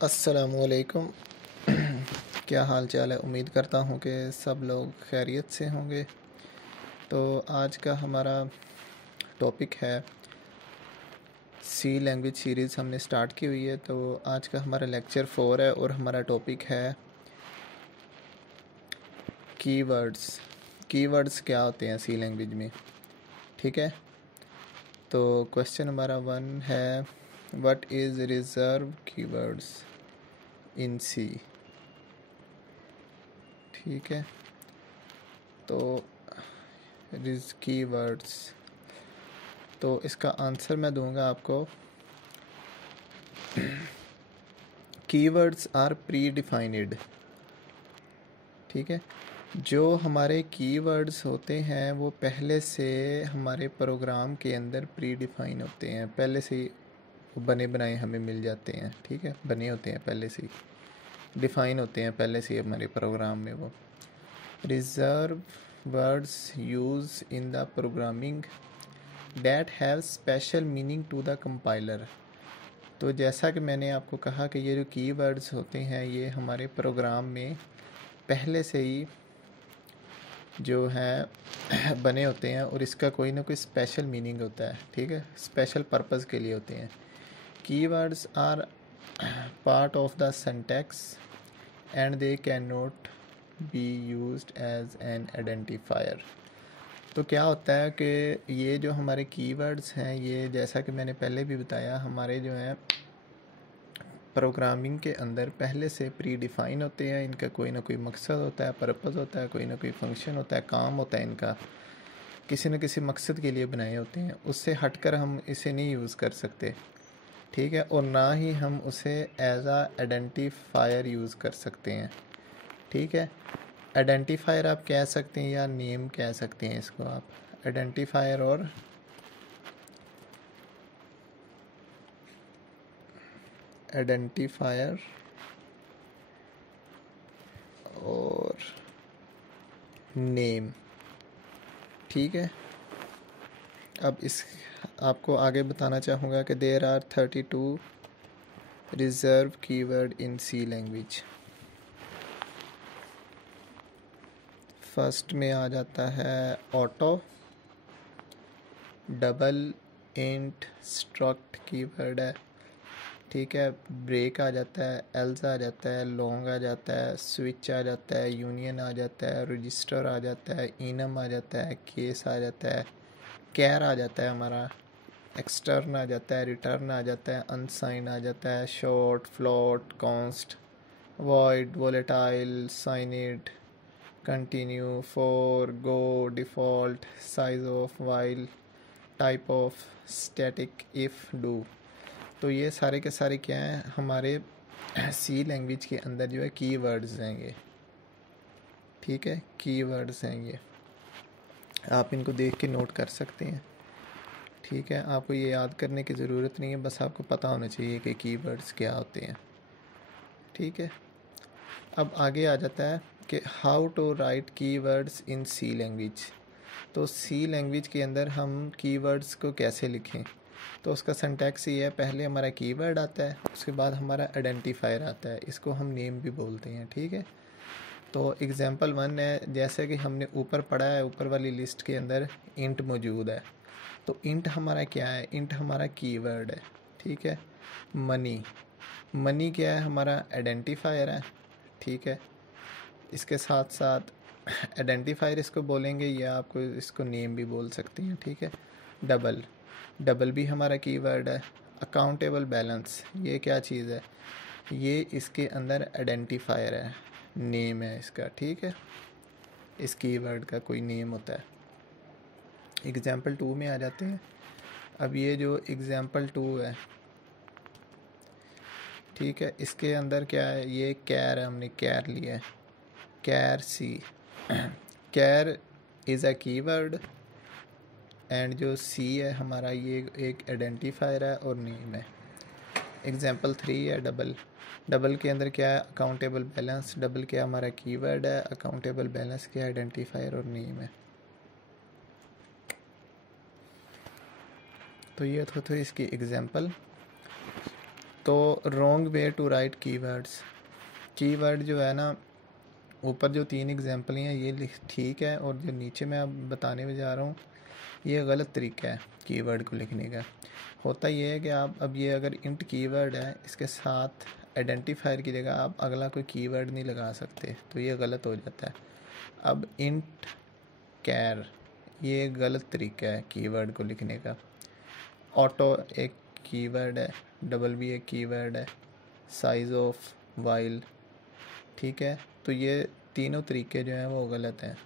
अस्सलामुअलैकुम। क्या हाल चाल है? उम्मीद करता हूँ कि सब लोग खैरियत से होंगे। तो आज का हमारा टॉपिक है, सी लैंग्वेज सीरीज़ हमने स्टार्ट की हुई है। तो आज का हमारा लेक्चर 4 है और हमारा टॉपिक है कीवर्ड्स। कीवर्ड्स क्या होते हैं सी लैंग्वेज में, ठीक है। तो क्वेश्चन हमारा 1 है, what is reserve keywords in C, ठीक है। तो कीवर्ड्स, तो इसका आंसर मैं दूंगा आपको। कीवर्ड्स आर प्री डिफाइंड, ठीक है। जो हमारे कीवर्ड्स होते हैं वो पहले से हमारे प्रोग्राम के अंदर प्री डिफाइन होते हैं, पहले से ही बने बनाए हमें मिल जाते हैं, ठीक है। बने होते हैं पहले से ही, डिफाइन होते हैं पहले से ही हमारे प्रोग्राम में वो। Reserve words use in the programming that have special meaning to the compiler. तो जैसा कि मैंने आपको कहा कि ये जो कीवर्ड्स होते हैं ये हमारे प्रोग्राम में पहले से ही जो है बने होते हैं और इसका कोई ना कोई स्पेशल मीनिंग होता है, ठीक है। स्पेशल पर्पस के लिए होते हैं। Keywords are part of the syntax and they can not be used as an identifier. तो क्या होता है कि ये जो हमारे कीवर्ड्स हैं ये, जैसा कि मैंने पहले भी बताया, हमारे जो है प्रोग्रामिंग के अंदर पहले से प्री डिफ़ाइन होते हैं। इनका कोई ना कोई मकसद होता है, पर्पस होता है, कोई ना कोई फंक्शन होता है, काम होता है इनका, किसी न किसी मकसद के लिए बनाए होते हैं। उससे हटकर हम इसे नहीं यूज़ कर सकते, ठीक है। और ना ही हम उसे एज आ आइडेंटिफायर यूज़ कर सकते हैं, ठीक है। आइडेंटिफायर आप कह सकते हैं या नेम कह सकते हैं इसको आप, आइडेंटिफायर और आइडेंटिफायर और नेम, ठीक है। अब इस आपको आगे बताना चाहूँगा कि there are 32 reserve keyword in C language. First में आ जाता है auto, double, int, struct keyword है, ठीक है। ब्रेक आ जाता है, एल्स आ जाता है, लॉन्ग आ जाता है, स्विच आ जाता है, यूनियन आ जाता है, रजिस्टर आ जाता है, इनम आ जाता है, केस आ जाता है, कैर आ जाता है हमारा, एक्सटर्न आ जाता है, रिटर्न आ जाता है, अनसाइन आ जाता है, short, float, const, void, volatile, signed, continue, for, go, default, size of, while, type of, static, if, do. तो ये सारे के सारे क्या हैं हमारे सी लैंग्वेज के अंदर जो है की वर्ड्स हैं ये, ठीक है। की वर्ड्स हैं ये, आप इनको देख के नोट कर सकते हैं, ठीक है। आपको ये याद करने की ज़रूरत नहीं है, बस आपको पता होना चाहिए कि कीवर्ड्स क्या होते हैं, ठीक है। अब आगे आ जाता है कि how to write keywords in C language. तो सी लैंग्वेज के अंदर हम कीवर्ड्स को कैसे लिखें, तो उसका सिंटैक्स ये है, पहले हमारा कीवर्ड आता है, उसके बाद हमारा आइडेंटिफायर आता है, इसको हम नेम भी बोलते हैं, ठीक है। तो एग्जांपल 1 है, जैसे कि हमने ऊपर पढ़ा है, ऊपर वाली लिस्ट के अंदर इंट मौजूद है। तो इंट हमारा क्या है? इंट हमारा कीवर्ड है, ठीक है। मनी, मनी क्या है? हमारा आइडेंटिफायर है, ठीक है। इसके साथ साथ आइडेंटिफायर इसको बोलेंगे या आपको इसको नेम भी बोल सकती हैं, ठीक है। डबल, डबल भी हमारा कीवर्ड है। अकाउंटेबल बैलेंस, ये क्या चीज़ है? ये इसके अंदर आइडेंटिफायर है, नेम है इसका, ठीक है। इस कीवर्ड का कोई नेम होता है। एग्जाम्पल 2 में आ जाते हैं। अब ये जो एग्जाम्पल 2 है, ठीक है, इसके अंदर क्या है? ये कैर है, हमने कैर लिया है, कैर सी। कैर इज़ अ कीवर्ड एंड जो सी है हमारा ये एक आइडेंटिफायर है और नेम है। एग्जाम्पल 3 है डबल, डबल के अंदर क्या है? Accountable balance. डबल क्या हमारा कीवर्ड है, अकाउंटेबल बैलेंस क्या आइडेंटिफायर और नेम है। तो ये तो इसकी एग्जाम्पल। तो wrong way to write keywords, keyword जो है ना, ऊपर जो 3 एग्जांपल हैं ये ठीक है, और जो नीचे मैं अब बताने जा रहा हूँ ये गलत तरीका है कीवर्ड को लिखने का। होता ये है कि आप अब ये अगर इंट कीवर्ड है, इसके साथ आइडेंटिफायर की जगह आप अगला कोई कीवर्ड नहीं लगा सकते, तो ये गलत हो जाता है। अब इंट कैर, ये गलत तरीका है कीवर्ड को लिखने का। ऑटो एक कीवर्ड है, डबल भी एक कीवर्ड है, साइज ऑफ, वाइल, ठीक है। तो ये तीनों तरीके जो हैं वो गलत हैं।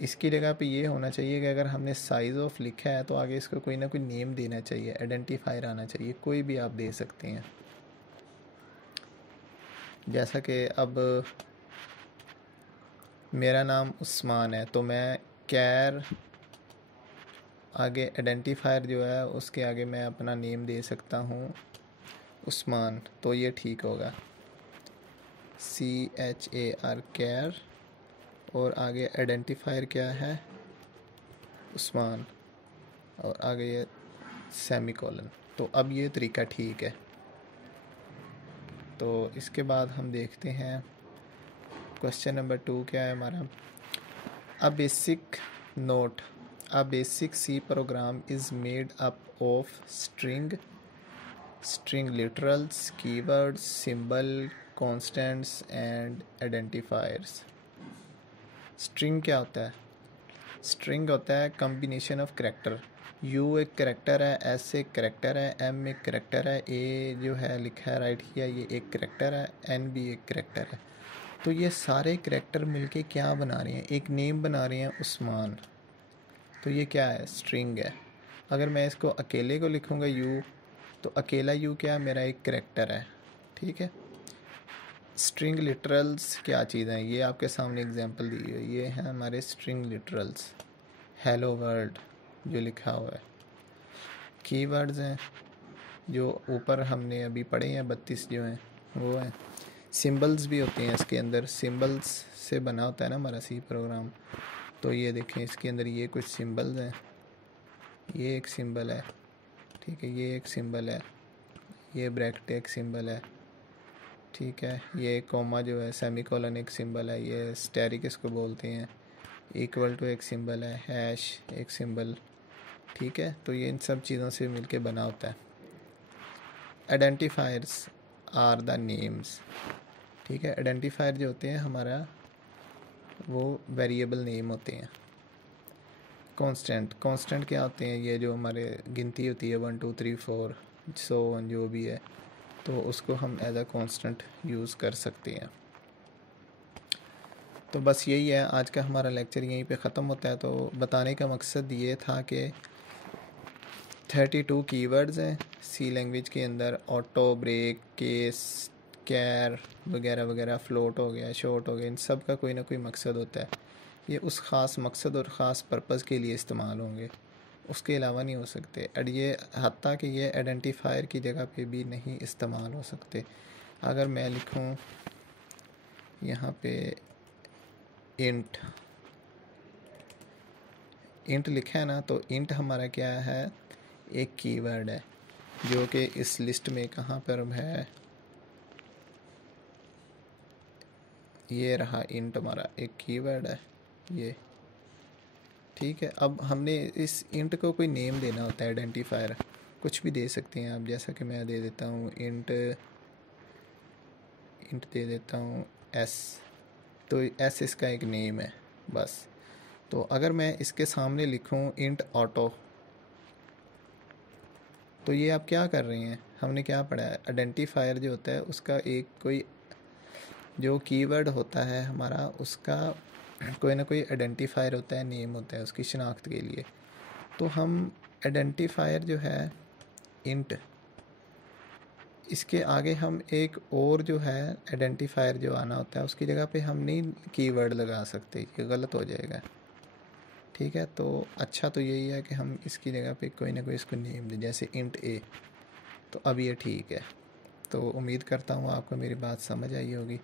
इसकी जगह पे ये होना चाहिए कि अगर हमने साइज ऑफ लिखा है तो आगे इसको कोई ना कोई नेम देना चाहिए, आइडेंटिफायर आना चाहिए, कोई भी आप दे सकते हैं। जैसा कि अब मेरा नाम उस्मान है, तो मैं कैर आगे आइडेंटिफायर जो है उसके आगे मैं अपना नेम दे सकता हूँ उस्मान, तो ये ठीक होगा, CHAR कैर, और आगे आइडेंटिफायर क्या है उस्मान, और आगे ये सेमीकोलन। तो अब ये तरीका ठीक है। तो इसके बाद हम देखते हैं क्वेश्चन नंबर 2 क्या है हमारा। A basic note, a basic C program is made up of string literals, keywords, symbol, constants and identifiers. String क्या होता है? स्ट्रिंग होता है कम्बिनेशन ऑफ करेक्टर। U एक करेक्टर है, S एक करेक्टर है, M एक करेक्टर है, A जो है लिखा है राइट किया ये एक करेक्टर है, N भी एक करेक्टर है। तो ये सारे करेक्टर मिलके क्या बना रहे हैं? एक नेम बना रहे हैं उस्मान। तो ये क्या है? स्ट्रिंग है। अगर मैं इसको अकेले को लिखूँगा U, तो अकेला U क्या, मेरा एक करेक्टर है, ठीक है। स्ट्रिंग लिटरल्स क्या चीज़ है, ये आपके सामने एग्जांपल दी है, ये हैं हमारे स्ट्रिंग लिटरल्स। हेलो वर्ल्ड जो लिखा हुआ है। कीवर्ड्स हैं जो ऊपर हमने अभी पढ़े हैं 32 जो हैं वो हैं। सिंबल्स भी होते हैं इसके अंदर, सिंबल्स से बना होता है ना हमारा C प्रोग्राम। तो ये देखें इसके अंदर ये कुछ सिंबल्स हैं, ये एक सिंबल है, ठीक है, ये एक सिंबल है, ये ब्रैकेट एक सिंबल है, ठीक है, ये कॉमा जो है सेमीकोलन एक सिंबल है, ये स्टेरिक इसको बोलते हैं, इक्वल टू एक सिंबल है, हैश एक सिंबल, ठीक है। तो ये इन सब चीज़ों से मिलके बना होता है। आइडेंटिफायर्स आर द नेम्स, ठीक है। आइडेंटिफायर जो होते हैं हमारा वो वेरिएबल नेम होते हैं। कांस्टेंट क्या होते हैं? ये जो हमारे गिनती होती है 1 2 3 4 सो जो भी है, तो उसको हम एज अ कांस्टेंट यूज़ कर सकते हैं। तो बस यही है, आज का हमारा लेक्चर यहीं पे ख़त्म होता है। तो बताने का मकसद ये था कि 32 कीवर्ड्स हैं C लैंग्वेज के अंदर। ऑटो, ब्रेक, केस, कैर वगैरह वगैरह, फ्लोट हो गया, शॉर्ट हो गया, इन सब का कोई ना कोई मकसद होता है। ये उस ख़ास मकसद और ख़ास पर्पज़ के लिए इस्तेमाल होंगे, उसके अलावा नहीं हो सकते। और ये हत्ता कि ये आइडेंटिफायर की जगह पे भी नहीं इस्तेमाल हो सकते। अगर मैं लिखूं यहाँ पे इंट लिखा है ना, तो इंट हमारा क्या है? एक कीवर्ड है जो कि इस लिस्ट में कहाँ पर है, ये रहा इंट हमारा एक कीवर्ड है ये, ठीक है। अब हमने इस इंट को कोई नेम देना होता है, आइडेंटिफायर कुछ भी दे सकते हैं आप, जैसा कि मैं दे देता हूँ इंट दे देता हूँ S, तो S इसका एक नेम है बस। तो अगर मैं इसके सामने लिखूँ इंट ऑटो, तो ये आप क्या कर रहे हैं? हमने क्या पढ़ा है? आइडेंटिफायर जो होता है उसका एक कोई जो कीवर्ड होता है हमारा, उसका कोई ना कोई आइडेंटिफायर होता है, नेम होता है उसकी शनाख्त के लिए। तो हम आइडेंटिफायर जो है इंट, इसके आगे हम एक और जो है आइडेंटिफायर जो आना होता है उसकी जगह पे हम नहीं कीवर्ड लगा सकते, ये गलत हो जाएगा, ठीक है। तो अच्छा तो यही है कि हम इसकी जगह पे कोई ना कोई इसको नेम दें, जैसे इंट A। तो अब ये ठीक है। तो उम्मीद करता हूँ आपको मेरी बात समझ आई होगी।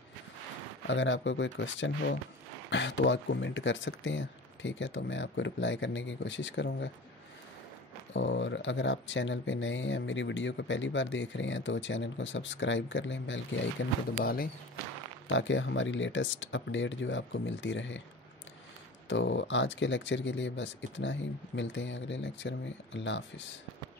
अगर आपको कोई क्वेश्चन हो तो आप कमेंट कर सकते हैं, ठीक है, तो मैं आपको रिप्लाई करने की कोशिश करूँगा। और अगर आप चैनल पे नए हैं, मेरी वीडियो को पहली बार देख रहे हैं, तो चैनल को सब्सक्राइब कर लें, बेल के आइकन को दबा लें ताकि हमारी लेटेस्ट अपडेट जो है आपको मिलती रहे। तो आज के लेक्चर के लिए बस इतना ही, मिलते हैं अगले लेक्चर में। अल्लाह हाफिज़।